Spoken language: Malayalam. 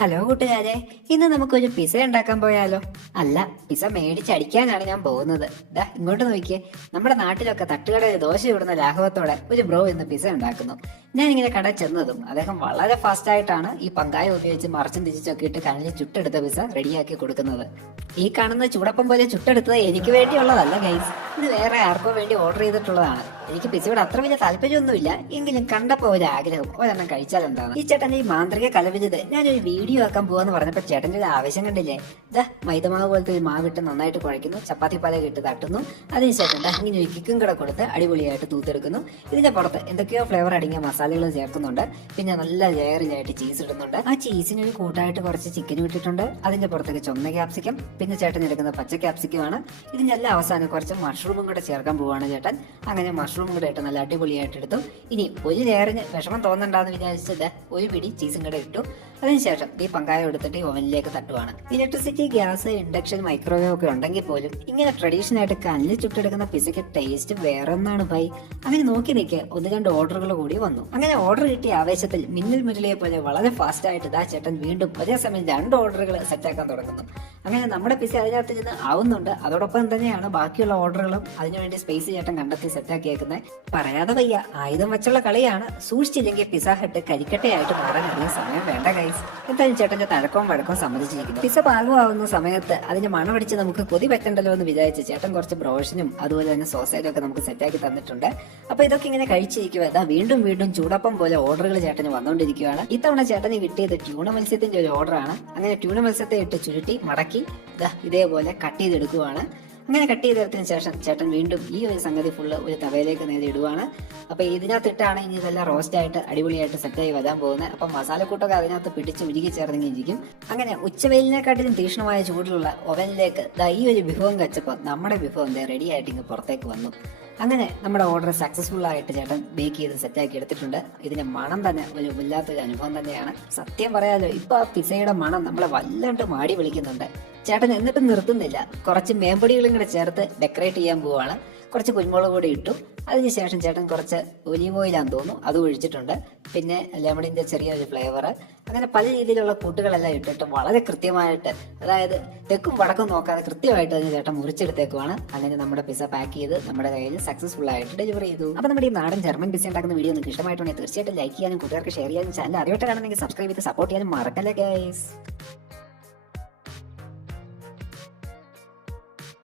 ഹലോ കൂട്ടുകാരെ, ഇന്ന് നമുക്കൊരു പിസ ഉണ്ടാക്കാൻ പോയാലോ? അല്ല, പിസ മേടിച്ചടിക്കാനാണ് ഞാൻ പോകുന്നത്. ദാ ഇങ്ങോട്ട് നോക്കിയേ. നമ്മുടെ നാട്ടിലൊക്കെ തട്ടുകടയിൽ ദോശ ഇടുന്ന ലാഘവത്തോടെ ഒരു ബ്രോ ഇന്ന് പിസ ഉണ്ടാക്കുന്നു. ഞാൻ ഇങ്ങനെ കട ചെന്നതും അദ്ദേഹം വളരെ ഫാസ്റ്റ് ആയിട്ടാണ് ഈ പങ്കായം ഉപയോഗിച്ച് മറച്ചും തിരിച്ചൊക്കെ ഇട്ട് കണ്ണിൽ ചുട്ടെടുത്ത പിസ റെഡിയാക്കി കൊടുക്കുന്നത്. ഈ കാണുന്ന ചൂടപ്പം പോലെ ചുട്ടെടുത്തത് എനിക്ക് വേണ്ടിയുള്ളതല്ല ഗൈസ്, ഇത് വേറെ ആർക്കോ വേണ്ടി ഓർഡർ ചെയ്തിട്ടുള്ളതാണ്. എനിക്ക് പിസയോട് അത്ര വലിയ താല്പര്യമൊന്നുമില്ല, എങ്കിലും കണ്ടപ്പോ ഒരു ആഗ്രഹം, ഒരെണ്ണം കഴിച്ചാൽ എന്താണ്. ഈ ചേട്ടൻ ഈ മാന്ത്രിക കലവിരുത് ഞാനൊരു വീഡിയോ ആക്കാൻ പോവാന്ന് പറഞ്ഞപ്പോ ചേട്ടന്റെ ഒരു ആവശ്യം കണ്ടില്ലേ? ദാ മൈദമാവ് പോലത്തെ ഒരു മാവിട്ട് നന്നായിട്ട് കുഴയ്ക്കുന്നു, ചപ്പാത്തി പാലയിൽ ഇട്ട് തട്ടുന്നു, അതിനുശേഷം ദാ ഇങ്ങനെ ഒരു കിക്കും കൂടെ കൊടുത്ത് അടിപൊളിയായിട്ട് തൂത്തെടുക്കുന്നു. ഇതിന്റെ പുറത്ത് എന്തൊക്കെയോ ഫ്ലേവർ അടങ്ങിയ മസാലകൾ ചേർക്കുന്നുണ്ട്. പിന്നെ നല്ല ലെയറിലായിട്ട് ചീസ് ഇടുന്നുണ്ട്. ആ ചീസിന് ഒരു കൂട്ടായിട്ട് കുറച്ച് ചിക്കൻ ഇട്ടിട്ടുണ്ട്. അതിന്റെ പുറത്തേക്ക് ചുവന്ന ക്യാപ്സിക്കം, പിന്നെ ചേട്ടൻ എടുക്കുന്ന പച്ച ക്യാപ്സിക്കം ആണ്. ഇതിനെല്ലാം അവസാനം കുറച്ച് മഷ്റൂമും കൂടെ ചേർക്കാൻ പോവാണ് ചേട്ടൻ. അങ്ങനെ മഷ്റൂം കൂടെ ഇട്ട് നല്ല അടിപൊളിയായിട്ട് എടുത്തു. ഇനി ഒരു ലെയറിന് വിഷമം തോന്നണ്ടെന്ന് വിചാരിച്ചത് ഒരു പിടി ചീസും കൂടെ ഇട്ടു. അതിനുശേഷം ഈ പങ്കായം എടുത്തിട്ട് ഓവനിലേക്ക് തട്ടുവാണ്. ഇലക്ട്രിസിറ്റി, ഗ്യാസ്, ഇൻഡക്ഷൻ, മൈക്രോവേവ് ഒക്കെ ഉണ്ടെങ്കിൽ പോലും ഇങ്ങനെ ട്രഡീഷണൽ ആയിട്ട് കല്ലിൽ ചുട്ടെടുക്കുന്ന പിസയ്ക്ക് ടേസ്റ്റ് വേറെ ഒന്നാണ് ബൈ. അങ്ങനെ നോക്കി നിൽക്കെ ഒന്ന് രണ്ട് ഓർഡറുകൾ കൂടി വന്നു. അങ്ങനെ ഓർഡർ കിട്ടിയ ആവേശത്തിൽ മിന്നൽ മുരളിയെ പോലെ വളരെ ഫാസ്റ്റ് ആയിട്ട് ഇതാ ചേട്ടൻ വീണ്ടും ഒരേ സമയം 2 ഓർഡറുകൾ സെറ്റാക്കാൻ തുടങ്ങുന്നു. അങ്ങനെ നമ്മുടെ പിസ അതിനകത്ത് നിന്ന് ആവുന്നുണ്ട്. അതോടൊപ്പം തന്നെയാണ് ബാക്കിയുള്ള ഓർഡറുകളും അതിനുവേണ്ടി സ്പേസ് ചേട്ടൻ കണ്ടെത്തി സെറ്റാക്കിയേക്കുന്നത്. പറയാതെ വയ്യ, ആയുധം വെച്ചുള്ള കളിയാണ്. സൂക്ഷിച്ചില്ലെങ്കിൽ പിസ ഹട്ട് കരിക്കട്ടയായിട്ട് മാറാൻ അധികം സമയം വേണ്ട ഗൈസ്. എന്തായാലും ചേട്ടന്റെ തഴക്കവും വഴക്കവും സമ്മതിച്ചിരിക്കുന്നു. പിസ പാകമാവുന്ന സമയത്ത് അതിന് മണമടിച്ച് നമുക്ക് കൊതി പറ്റണ്ടല്ലോ എന്ന് വിചാരിച്ച് ചേട്ടൻ കുറച്ച് ബ്രോഷനും അതുപോലെ തന്നെ സോസേജും ഒക്കെ നമുക്ക് സെറ്റാക്കി തന്നിട്ടുണ്ട്. അപ്പൊ ഇതൊക്കെ ഇങ്ങനെ കഴിച്ചിരിക്കുക. അതാ വീണ്ടും വീണ്ടും ചൂടപ്പം പോലെ ഓർഡറുകൾ ചേട്ടന് വന്നുകൊണ്ടിരിക്കുകയാണ്. ഇത്തവണ ചേട്ടന് കിട്ടിയത് ട്യൂണ മത്സ്യത്തിന്റെ ഒരു ഓർഡറാണ്. അങ്ങനെ ട്യൂണ മത്സ്യത്തെ ഇട്ട് ചുരുട്ടി മടക്കി ഇതേപോലെ കട്ട് ചെയ്തെടുക്കുവാണ്. അങ്ങനെ കട്ട് ചെയ്തെടുത്തതിന് ശേഷം ചേട്ടൻ വീണ്ടും ഈ ഒരു സംഗതി ഫുള്ള് ഒരു തവയിലേക്ക് നേരെ ഇടുവാണ്. അപ്പൊ ഇതിനകത്തിട്ടാണ് ഇനി ഇതെല്ലാം റോസ്റ്റ് ആയിട്ട് അടിപൊളിയായിട്ട് സെറ്റായി വരാൻ പോകുന്നത്. അപ്പൊ മസാലക്കൂട്ടൊക്കെ അതിനകത്ത് പിടിച്ച് ഉരുകി ചേർന്നെങ്കിരിക്കും. അങ്ങനെ ഉച്ചവെയിലിനെക്കാട്ടിലും തീക്ഷ്ണമായ ചൂടിലുള്ള ഓവനിലേക്ക് ഈ ഒരു വിഭവം വെച്ചപ്പോൾ നമ്മുടെ വിഭവം റെഡി ആയിട്ട് ഇങ്ങ് പുറത്തേക്ക് വന്നു. അങ്ങനെ നമ്മുടെ ഓർഡർ സക്സസ്ഫുൾ ആയിട്ട് ചേട്ടൻ ബേക്ക് ചെയ്ത് സെറ്റാക്കി എടുത്തിട്ടുണ്ട്. ഇതിന്റെ മണം തന്നെ ഒരു വല്ലാത്തൊരു അനുഭവം തന്നെയാണ്. സത്യം പറയാലോ, ഇപ്പൊ ആ പിസയുടെ മണം നമ്മളെ വല്ലാണ്ട് മാടി വിളിക്കുന്നുണ്ട്. ചേട്ടൻ എന്നിട്ടും നിർത്തുന്നില്ല. കുറച്ച് മേമ്പൊടികളും കൂടെ ചേർത്ത് ഡെക്കറേറ്റ് ചെയ്യാൻ പോവാണ്. കുറച്ച് കുരുമുളക് കൂടി ഇട്ടു. അതിനുശേഷം ചേട്ടൻ കുറച്ച് ഒലീവ് ഓയിലാന്ന് തോന്നുന്നു അത് ഒഴിച്ചിട്ടുണ്ട്. പിന്നെ ലെമണിന്റെ ചെറിയൊരു ഫ്ലേവർ, അങ്ങനെ പല രീതിയിലുള്ള കൂട്ടുകളെല്ലാം ഇട്ടിട്ട് വളരെ കൃത്യമായിട്ട്, അതായത് തെക്കും വടക്കും നോക്കാതെ കൃത്യമായിട്ട് തന്നെ ചേട്ടൻ മുറിച്ചെടുത്തേക്കുവാണ്. അങ്ങനെ നമ്മുടെ പിസ പാക്ക് ചെയ്ത് നമ്മുടെ കയ്യിൽ സക്സസ്ഫുൾ ആയിട്ട് ഡെലിവറി ചെയ്തു. അപ്പൊ നമ്മുടെ ഈ നാടൻ ജർമ്മൻ പിസ ഉണ്ടാക്കുന്ന വീഡിയോ നിങ്ങൾക്ക് ഇഷ്ടമായിട്ടുണ്ടെങ്കിൽ തീർച്ചയായിട്ടും ലൈക്ക് ചെയ്യാനും കൂട്ടുകാർക്ക് ഷെയർ ചെയ്യാനും ചാനൽ അറിയായിട്ട് കാണുന്നെങ്കിൽ സബ്സ്ക്രൈബ് ചെയ്ത് സപ്പോർട്ട് ചെയ്യാനും മറക്കല്ലേ ഗൈസ്.